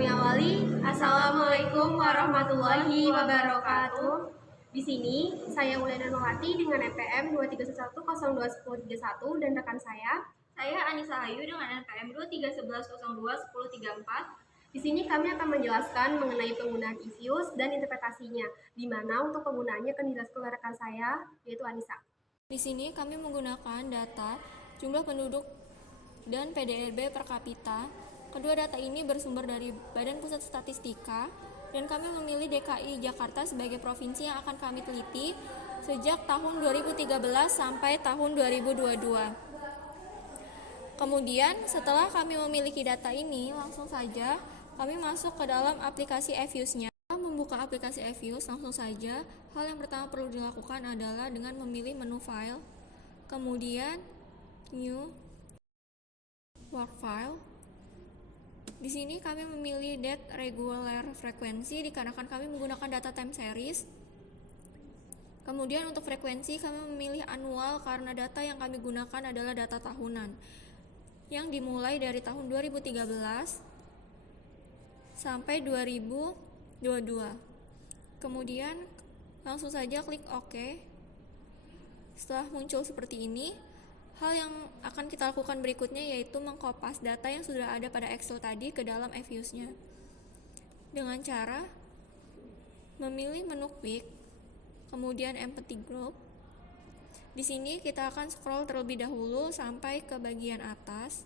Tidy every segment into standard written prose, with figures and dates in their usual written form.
kami awali. Assalamualaikum warahmatullahi wabarakatuh. Di sini saya Wulandar Melati dengan NPM 231021031 dan rekan saya Anissa Ayu dengan NPM 2311021034. Di sini kami akan menjelaskan mengenai penggunaan e-Fuse dan interpretasinya, di mana untuk penggunaannya akan dijelaskan oleh rekan saya, yaitu Anissa. Di sini kami menggunakan data jumlah penduduk dan PDRB per kapita. Kedua data ini bersumber dari Badan Pusat Statistika dan kami memilih DKI Jakarta sebagai provinsi yang akan kami teliti sejak tahun 2013 sampai tahun 2022. Kemudian setelah kami memiliki data ini, langsung saja kami masuk ke dalam aplikasi e-Fuse-nya. Membuka aplikasi e-Fuse, langsung saja hal yang pertama perlu dilakukan adalah dengan memilih menu file, kemudian new work file. Di sini kami memilih date regular frequency dikarenakan kami menggunakan data time series. Kemudian untuk frekuensi kami memilih annual karena data yang kami gunakan adalah data tahunan yang dimulai dari tahun 2013 sampai 2022. Kemudian langsung saja klik OK. Setelah muncul seperti ini, hal yang akan kita lakukan berikutnya yaitu mengkopas data yang sudah ada pada Excel tadi ke dalam e-Fuse-nya dengan cara memilih menu Quick, kemudian Empty Group. Di sini kita akan scroll terlebih dahulu sampai ke bagian atas.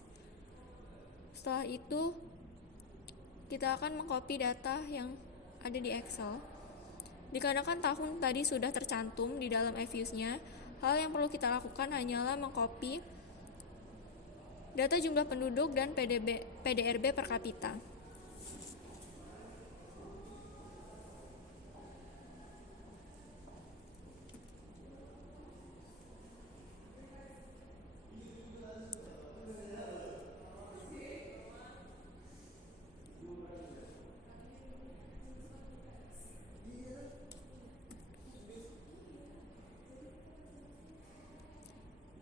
Setelah itu, kita akan mengcopy data yang ada di Excel. Dikarenakan tahun tadi sudah tercantum di dalam e-Fuse-nya, hal yang perlu kita lakukan hanyalah mengcopy data jumlah penduduk dan PDRB per kapita.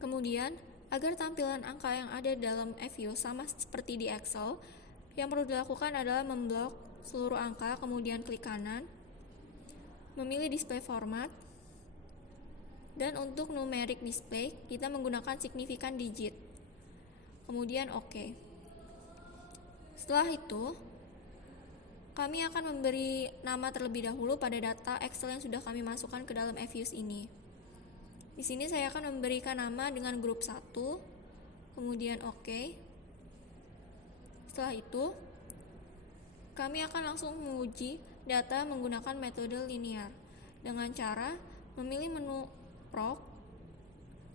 Kemudian, agar tampilan angka yang ada dalam e-Fuse sama seperti di Excel, yang perlu dilakukan adalah memblok seluruh angka, kemudian klik kanan, memilih display format, dan untuk numeric display, kita menggunakan signifikan digit. Kemudian OK. Setelah itu, kami akan memberi nama terlebih dahulu pada data Excel yang sudah kami masukkan ke dalam e-Fuse ini. Di sini saya akan memberikan nama dengan grup 1, kemudian OK. Setelah itu, kami akan langsung menguji data menggunakan metode linear dengan cara memilih menu Proc,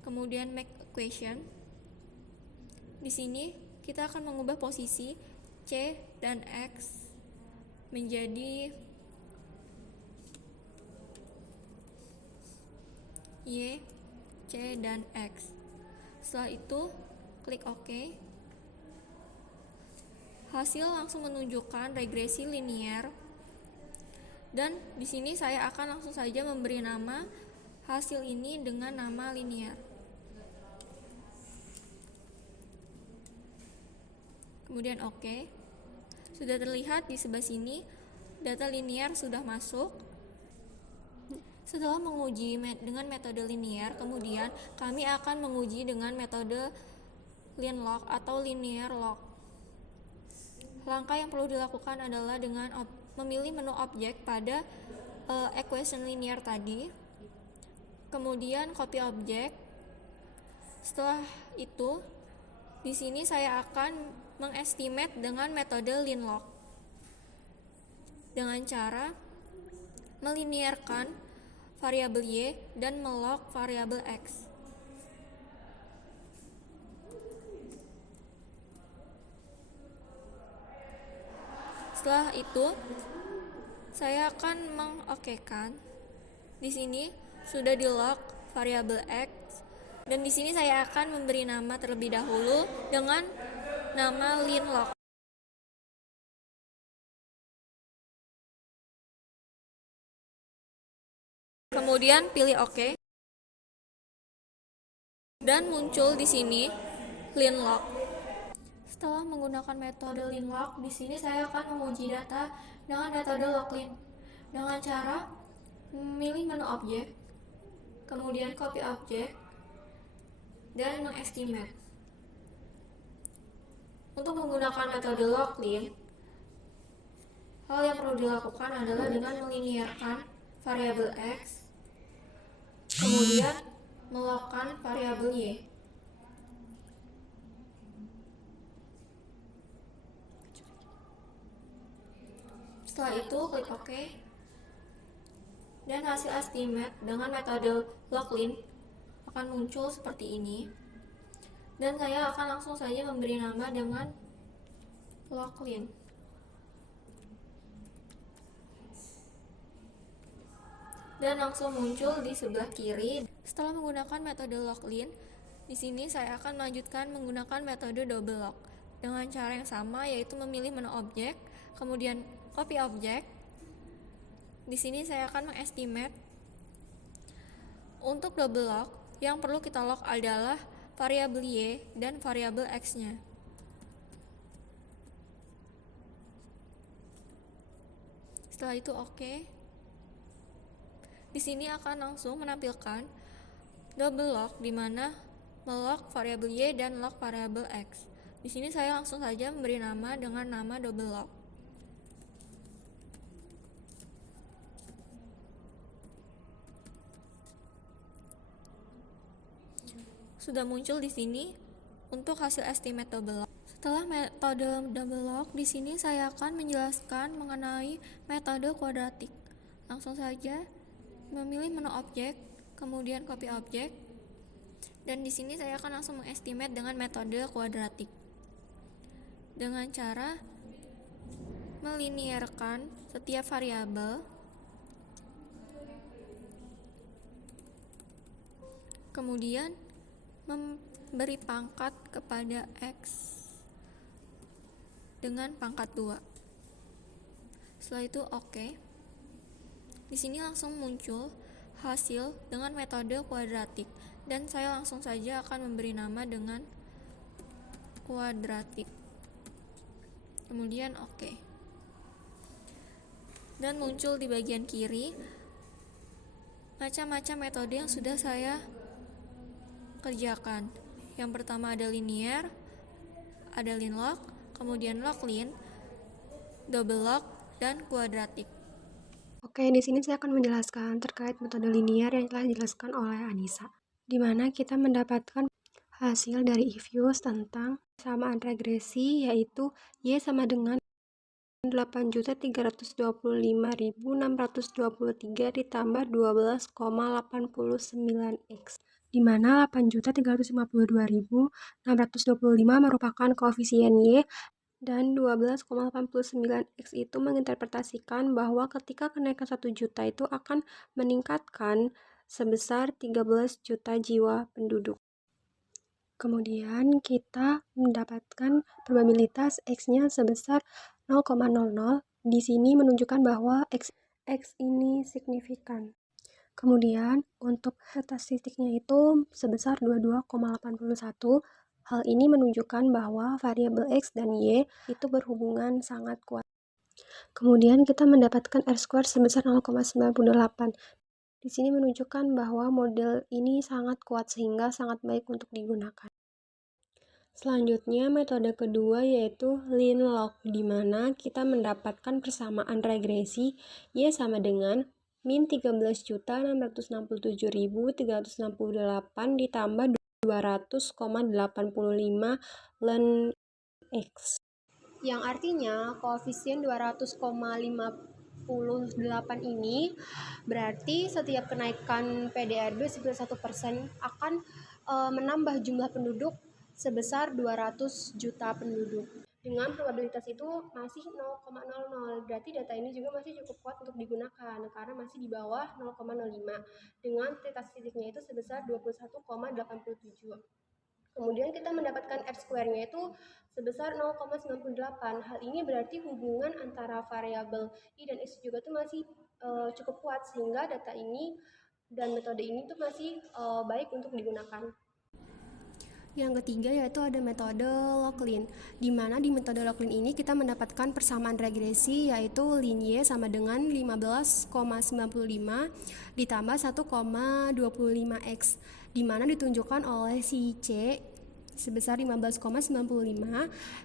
kemudian Make Equation. Di sini kita akan mengubah posisi C dan X menjadi Y, C, dan X. Setelah itu, klik OK. Hasil langsung menunjukkan regresi linear. Dan di sini saya akan langsung saja memberi nama hasil ini dengan nama linear. Kemudian OK. Sudah terlihat di sebelah sini, data linear sudah masuk. Setelah menguji dengan metode linear, kemudian kami akan menguji dengan metode linlog atau linear log. Langkah yang perlu dilakukan adalah dengan memilih menu objek pada equation linear tadi, kemudian copy objek. Setelah itu, di sini saya akan mengestimate dengan metode linlog dengan cara melinearkan variabel Y dan melog variabel X. Setelah itu, saya akan mengokekan. Di sini sudah di-log variabel X dan di sini saya akan memberi nama terlebih dahulu dengan nama linlog. Kemudian pilih OK. Dan muncul di sini linlog. Setelah menggunakan metode linlock, di sini saya akan menguji data dengan metode locklin dengan cara memilih menu objek, kemudian copy objek, dan mengestimate. Untuk menggunakan metode locklin, hal yang perlu dilakukan adalah dengan meliniarkan variabel x, kemudian melockkan variabel y. Setelah itu, klik OK. Dan hasil estimate dengan metode locklin akan muncul seperti ini. Dan saya akan langsung saja memberi nama dengan locklin. Dan langsung muncul di sebelah kiri. Setelah menggunakan metode locklin, di sini saya akan melanjutkan menggunakan metode double lock dengan cara yang sama, yaitu memilih menu objek, kemudian copy objek. Di sini saya akan mengestimate. Untuk double lock, yang perlu kita lock adalah variabel y dan variabel x-nya. Setelah itu oke. Di sini akan langsung menampilkan double lock di mana melock variabel y dan lock variabel x. Di sini saya langsung saja memberi nama dengan nama double lock. Sudah muncul di sini untuk hasil estimate double lock. Setelah metode double lock, di sini saya akan menjelaskan mengenai metode kuadratik. Langsung saja memilih menu objek, kemudian copy objek, dan di sini saya akan langsung mengestimate dengan metode kuadratik dengan cara meliniarkan setiap variabel, kemudian memberi pangkat kepada x dengan pangkat 2. Setelah itu oke. Di sini langsung muncul hasil dengan metode kuadratik dan saya langsung saja akan memberi nama dengan kuadratik. Kemudian oke. Dan muncul di bagian kiri macam-macam metode yang sudah saya kerjakan. Yang pertama ada linear, ada linlock, kemudian locklin, double lock, dan kuadratik. Oke, di sini saya akan menjelaskan terkait metode linear yang telah dijelaskan oleh Anissa, di mana kita mendapatkan hasil dari if use tentang persamaan regresi, yaitu y sama dengan 8.325.623 ditambah 12,89x, di mana 8.352.625 merupakan koefisien y dan 12,89x itu menginterpretasikan bahwa ketika kenaikan 1 juta itu akan meningkatkan sebesar 13 juta jiwa penduduk. Kemudian kita mendapatkan probabilitas x-nya sebesar 0,00. Di sini menunjukkan bahwa x ini signifikan. Kemudian untuk statistiknya itu sebesar 22,81. Hal ini menunjukkan bahwa variabel x dan y itu berhubungan sangat kuat. Kemudian kita mendapatkan R-square sebesar 0,98. Di sini menunjukkan bahwa model ini sangat kuat sehingga sangat baik untuk digunakan. Selanjutnya metode kedua yaitu linlock, di mana kita mendapatkan persamaan regresi y sama dengan min 13.667.368 ditambah 200,85 ln x, yang artinya koefisien 200,58 ini berarti setiap kenaikan PDRB sebesar 1% akan menambah jumlah penduduk sebesar 200 juta penduduk. Dengan probabilitas itu masih 0,00, berarti data ini juga masih cukup kuat untuk digunakan karena masih di bawah 0,05 dengan statistiknya itu sebesar 21,87. Kemudian kita mendapatkan R-square-nya itu sebesar 0,98. Hal ini berarti hubungan antara variabel I dan X juga tuh masih cukup kuat sehingga data ini dan metode ini tuh masih baik untuk digunakan. Yang ketiga yaitu ada metode Locklin, di mana di metode Locklin ini kita mendapatkan persamaan regresi yaitu lin Y sama dengan 15,95 ditambah 1,25X, di mana ditunjukkan oleh si C sebesar 15,95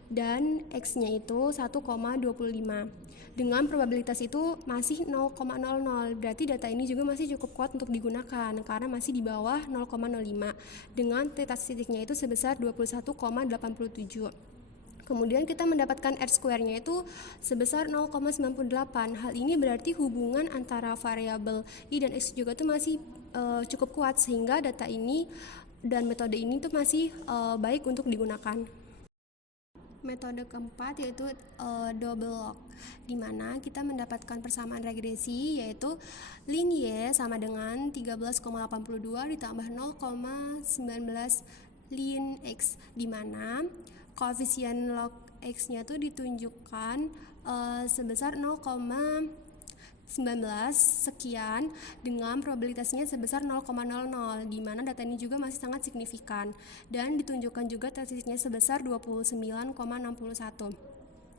dan X-nya itu 1,25. Dengan probabilitas itu masih 0,00, berarti data ini juga masih cukup kuat untuk digunakan karena masih di bawah 0,05 dengan titiknya itu sebesar 21,87. Kemudian kita mendapatkan R-square-nya itu sebesar 0,98. Hal ini berarti hubungan antara variabel I dan X juga itu masih cukup kuat, sehingga data ini dan metode ini tuh masih baik untuk digunakan. Metode keempat yaitu double log, di mana kita mendapatkan persamaan regresi yaitu lin Y sama dengan 13,82 ditambah 0,19 lin X, di mana koefisien log X-nya tuh ditunjukkan sebesar 0,19 sekian dengan probabilitasnya sebesar 0,00, di mana data ini juga masih sangat signifikan dan ditunjukkan juga titiknya sebesar 29,61.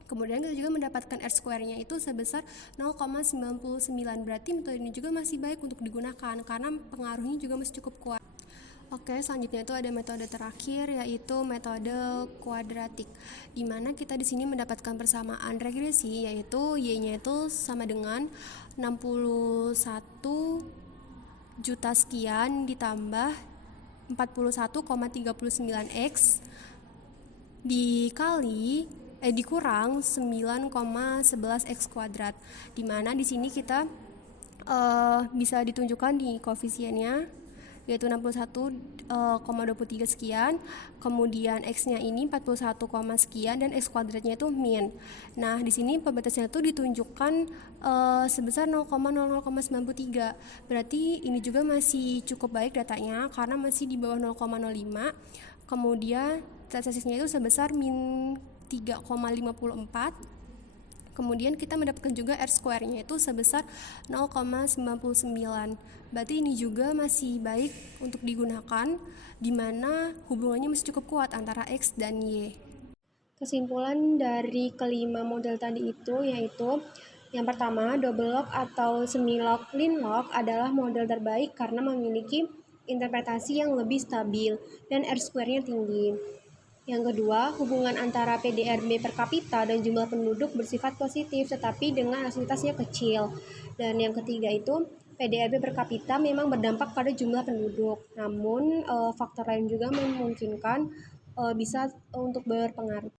Kemudian kita juga mendapatkan R-square-nya itu sebesar 0,99, berarti metode ini juga masih baik untuk digunakan karena pengaruhnya juga masih cukup kuat. Oke, selanjutnya itu ada metode terakhir yaitu metode kuadratik, di mana kita di sini mendapatkan persamaan regresi yaitu Y-nya itu sama dengan 61 juta sekian ditambah 41,39X dikurang 9,11X kuadrat, di mana di sini kita bisa ditunjukkan di koefisiennya yaitu 61,23 sekian, kemudian X-nya ini 41, sekian dan X kuadratnya itu min. Nah, di sini pembatasnya itu ditunjukkan sebesar 0,00,93. Berarti ini juga masih cukup baik datanya karena masih di bawah 0,05. Kemudian statistiknya itu sebesar min 3,54. Kemudian kita mendapatkan juga R-square-nya itu sebesar 0,99. Berarti ini juga masih baik untuk digunakan, di mana hubungannya masih cukup kuat antara X dan Y. Kesimpulan dari kelima model tadi itu yaitu yang pertama, double log atau semi-log lin log adalah model terbaik karena memiliki interpretasi yang lebih stabil dan R-square-nya tinggi. Yang kedua, hubungan antara PDRB per kapita dan jumlah penduduk bersifat positif tetapi dengan rasitasnya kecil. Dan yang ketiga itu, PDRB per kapita memang berdampak pada jumlah penduduk. Namun faktor lain juga memungkinkan bisa untuk berpengaruh.